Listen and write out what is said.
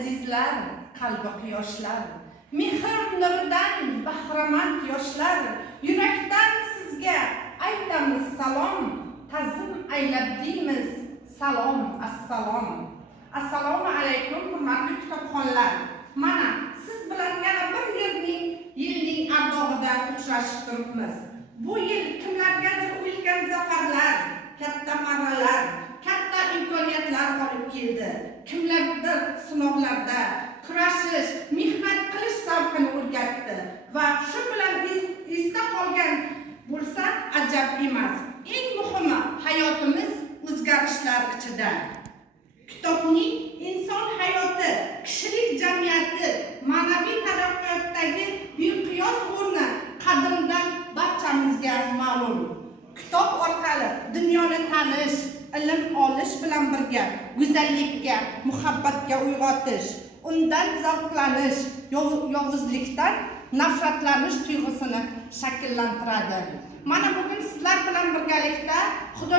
azizlar, qalbi quyoshlar, mehr nuridan bahramand yoshlar, yurakdan sizga aytamiz salom, ta'zim aylab deymiz salom, assalom. Assalomu alaykum hurmatli kitobxonlar. Mana siz bilan yana bir yilning ardog'ida uchrashib turibmiz. Bu yil kimlargadir ulkan zafarlar, katta marralar, katta imkoniyatlar olib keldi. Kimlardir sinovlarda kurashish, mehnat qilish zavqini o'rgatdi va shu bilan esda qolgan bo'lsa ajab emas. Eng muhimi hayotimiz o'zgarishlar ichida. Kitobning inson hayoti, kishilik jamiyati, ma'naviy taraqqiyotdagi beqiyos o'rni qadimdan barchamizga ma'lum. Kitob orqali dunyoni tanish, ilm olish bilan birga go'zallikka, muhabbatga uyg'otish, undan zavqlanish, yovuzlikdan nafratlanish tuyg'usini shakllantiradi. Mana bugun sizlar bilan birgalikda Xudo